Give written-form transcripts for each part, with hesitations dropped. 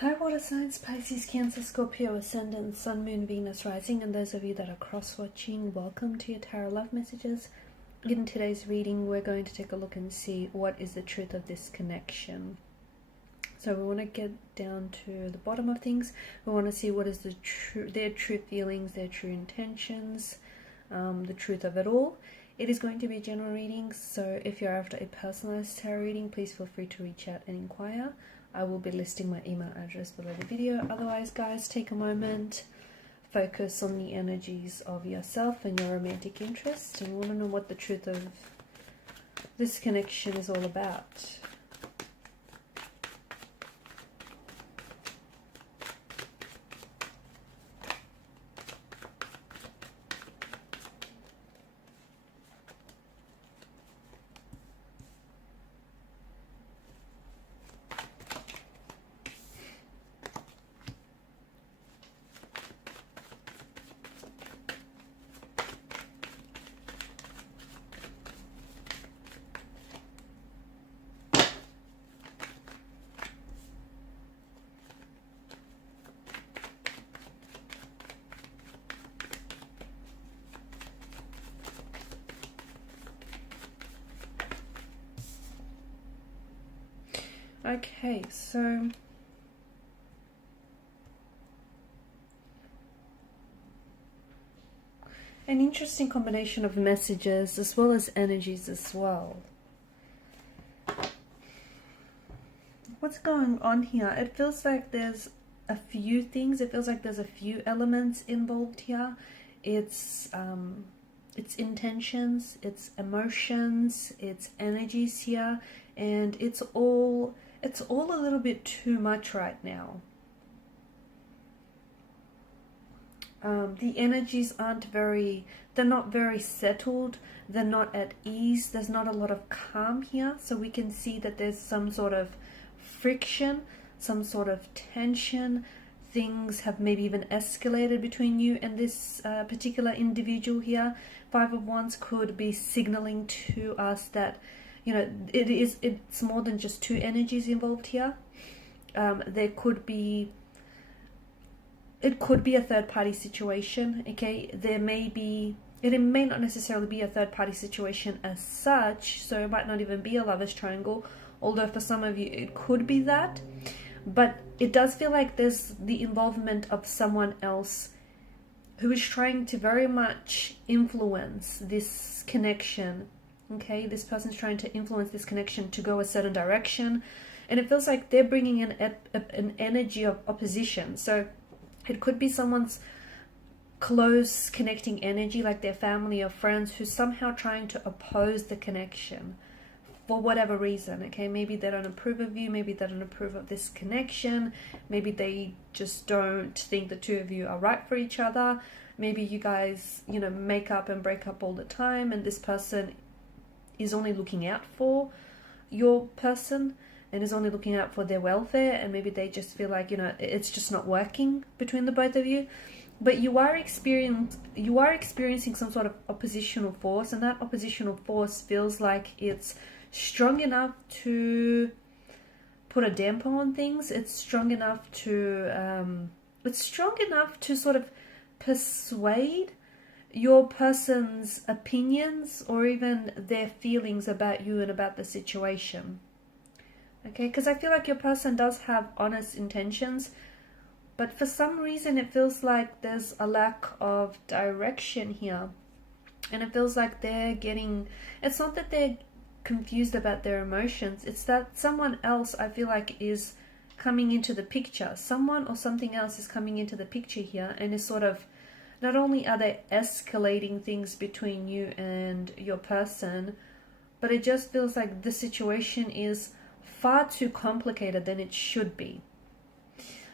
Hi water signs, Pisces, Cancer, Scorpio, Ascendant, Sun, Moon, Venus, Rising, and those of you that are cross-watching, welcome to your Tarot Love Messages. In today's reading, we're going to take a look and see what is the truth of this connection. So we want to get down to the bottom of things. We want to see what is their true feelings, their true intentions, the truth of it all. It is going to be a general reading, so if you're after a personalized tarot reading, please feel free to reach out and inquire. I will be listing my email address below the video. Otherwise, guys, take a moment, focus on the energies of yourself and your romantic interest, and want to know what the truth of this connection is all about. Okay, so an interesting combination of messages as well as energies as well. What's going on here? It feels like there's a few things. It feels like there's a few elements involved here. It's intentions, it's emotions, it's energies here, and it's all a little bit too much right now. The energies they're not very settled, they're not at ease, there's not a lot of calm here, so we can see that there's some sort of friction, some sort of tension. Things have maybe even escalated between you and this particular individual here. Five of Wands could be signaling to us that, you know, it's more than just two energies involved here. It could be a third party situation. Okay, it may not necessarily be a third party situation as such, so it might not even be a lover's triangle, although for some of you it could be that. But it does feel like there's the involvement of someone else who is trying to very much influence this connection. Okay, this person's trying to influence this connection to go a certain direction, and it feels like they're bringing in an energy of opposition. So it could be someone's close connecting energy, like their family or friends, who's somehow trying to oppose the connection for whatever reason. Okay, maybe they don't approve of you, maybe they don't approve of this connection, maybe they just don't think the two of you are right for each other. Maybe you guys, you know, make up and break up all the time, and this person is only looking out for your person and is only looking out for their welfare, and maybe they just feel like, you know, it's just not working between the both of you. But you are experiencing some sort of oppositional force, and that oppositional force feels like it's strong enough to put a damper on things. It's strong enough to sort of persuade your person's opinions or even their feelings about you and about the situation. Okay, because I feel like your person does have honest intentions, but for some reason it feels like there's a lack of direction here. And it feels like it's not that they're confused about their emotions, it's that someone else, I feel like, is coming into the picture. Someone or something else is coming into the picture here, and is sort of, not only are they escalating things between you and your person, but it just feels like the situation is far too complicated than it should be.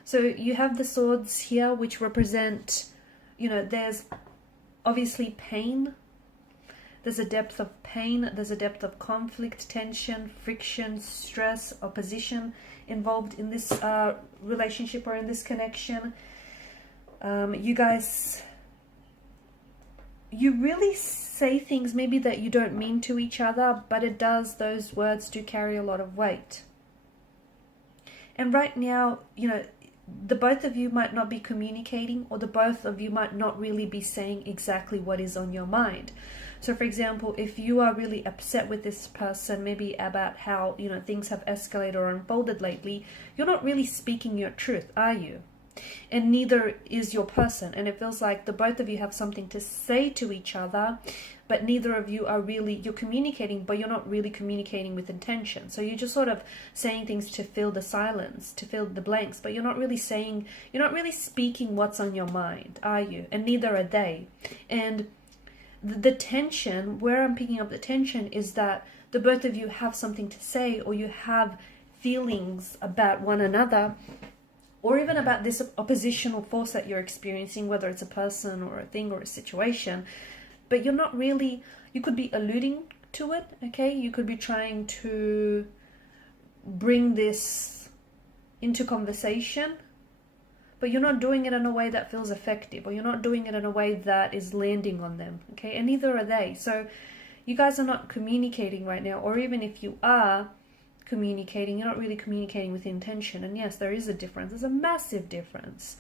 So you have the swords here, which represent, you know, there's obviously pain. There's a depth of pain, there's a depth of conflict, tension, friction, stress, opposition involved in this relationship or in this connection. You really say things maybe that you don't mean to each other, but those words do carry a lot of weight. And right now, you know, the both of you might not be communicating, or the both of you might not really be saying exactly what is on your mind. So for example, if you are really upset with this person, maybe about how, you know, things have escalated or unfolded lately, you're not really speaking your truth, are you? And neither is your person. And it feels like the both of you have something to say to each other, but neither of you are really, you're communicating, but you're not really communicating with intention. So you're just sort of saying things to fill the silence, to fill the blanks, but you're not really saying, you're not really speaking what's on your mind, are you? And neither are they. And the tension, where I'm picking up the tension, is that the both of you have something to say, or you have feelings about one another, or even about this oppositional force that you're experiencing, whether it's a person or a thing or a situation, but you're not really, you could be alluding to it, okay? You could be trying to bring this into conversation, but you're not doing it in a way that feels effective, or you're not doing it in a way that is landing on them, okay? And neither are they. So you guys are not communicating right now, or even if you are communicating, you're not really communicating with intention. And yes, there is a difference. There's a massive difference.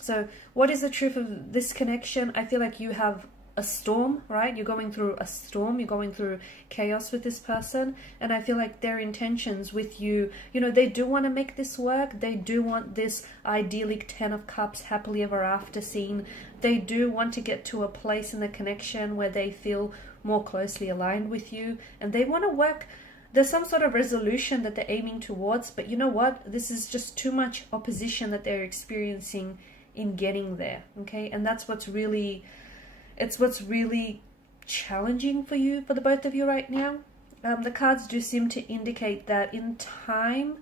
So what is the truth of this connection? I feel like you have a storm, right? You're going through a storm, you're going through chaos with this person, and I feel like their intentions with you, you know, they do want to make this work. They do want this idyllic 10 of cups, happily ever after scene. They do want to get to a place in the connection where they feel more closely aligned with you, and they want to work. There's some sort of resolution that they're aiming towards, but you know what? This is just too much opposition that they're experiencing in getting there, okay? And that's what's really, it's what's really challenging for you, for the both of you right now. The cards do seem to indicate that in time,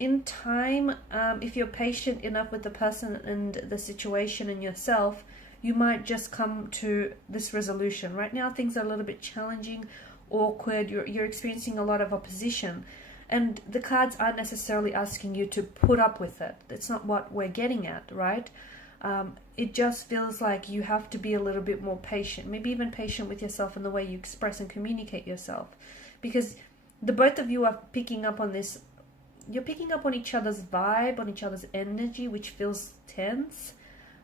if you're patient enough with the person and the situation and yourself, you might just come to this resolution. Right now, things are a little bit challenging, awkward. You're experiencing a lot of opposition, and the cards aren't necessarily asking you to put up with it. That's not what we're getting at, right? It just feels like you have to be a little bit more patient, maybe even patient with yourself in the way you express and communicate yourself, because the both of you are picking up on this. You're picking up on each other's vibe, on each other's energy, which feels tense,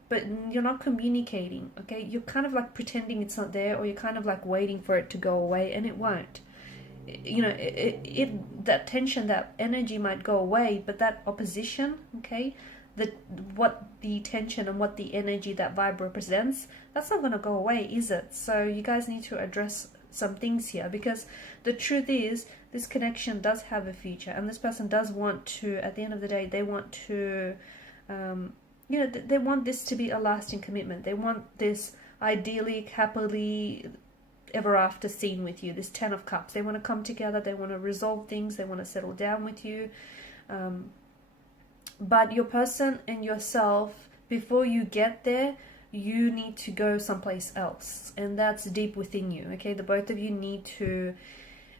but you're not communicating, okay? You're kind of like pretending it's not there, or you're kind of like waiting for it to go away, and it won't. You know, that tension, that energy might go away, but that opposition, okay, what the tension and what the energy, that vibe represents, that's not going to go away, is it? So you guys need to address some things here, because the truth is, this connection does have a future, and this person does want to, at the end of the day, they want to, you know, they want this to be a lasting commitment. They want this idyllic, happily ever after scene with you, this 10 of cups. They want to come together, they want to resolve things, they want to settle down with you. But your person and yourself, before you get there, you need to go someplace else, and that's deep within you, okay? The both of you need to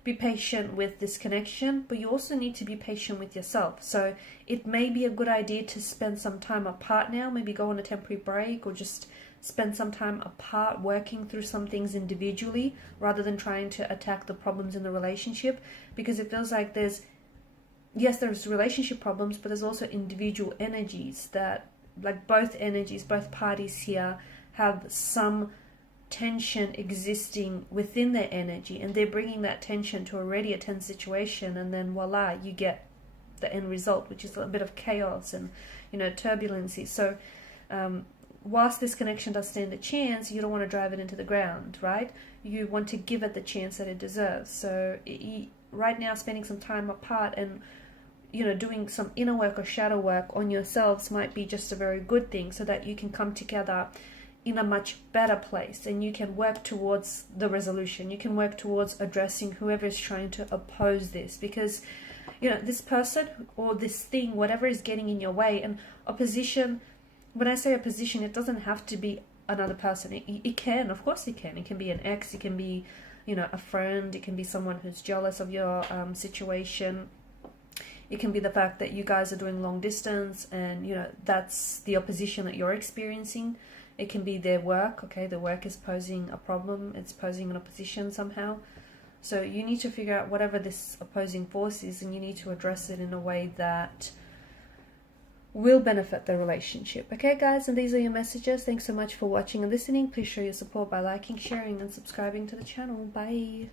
be patient with this connection, but you also need to be patient with yourself. So it may be a good idea to spend some time apart now, maybe go on a temporary break, or just spend some time apart working through some things individually, rather than trying to attack the problems in the relationship, because it feels like there's relationship problems, but there's also individual energies that, like, both energies, both parties here have some tension existing within their energy, and they're bringing that tension to already a tense situation, and then voila, you get the end result, which is a bit of chaos and, you know, turbulency. So whilst this connection does stand a chance, you don't want to drive it into the ground, right? You want to give it the chance that it deserves. So right now, spending some time apart and, you know, doing some inner work or shadow work on yourselves might be just a very good thing, so that you can come together in a much better place, and you can work towards the resolution. You can work towards addressing whoever is trying to oppose this, because, you know, this person or this thing, whatever is getting in your way. And opposition, when I say opposition, it doesn't have to be another person. It can, of course it can. It can be an ex, it can be, you know, a friend, it can be someone who's jealous of your situation. It can be the fact that you guys are doing long distance, and, you know, that's the opposition that you're experiencing. It can be their work, okay? The work is posing a problem. It's posing an opposition somehow. So you need to figure out whatever this opposing force is, and you need to address it in a way that will benefit the relationship. Okay, guys, and these are your messages. Thanks so much for watching and listening. Please show your support by liking, sharing, and subscribing to the channel. Bye.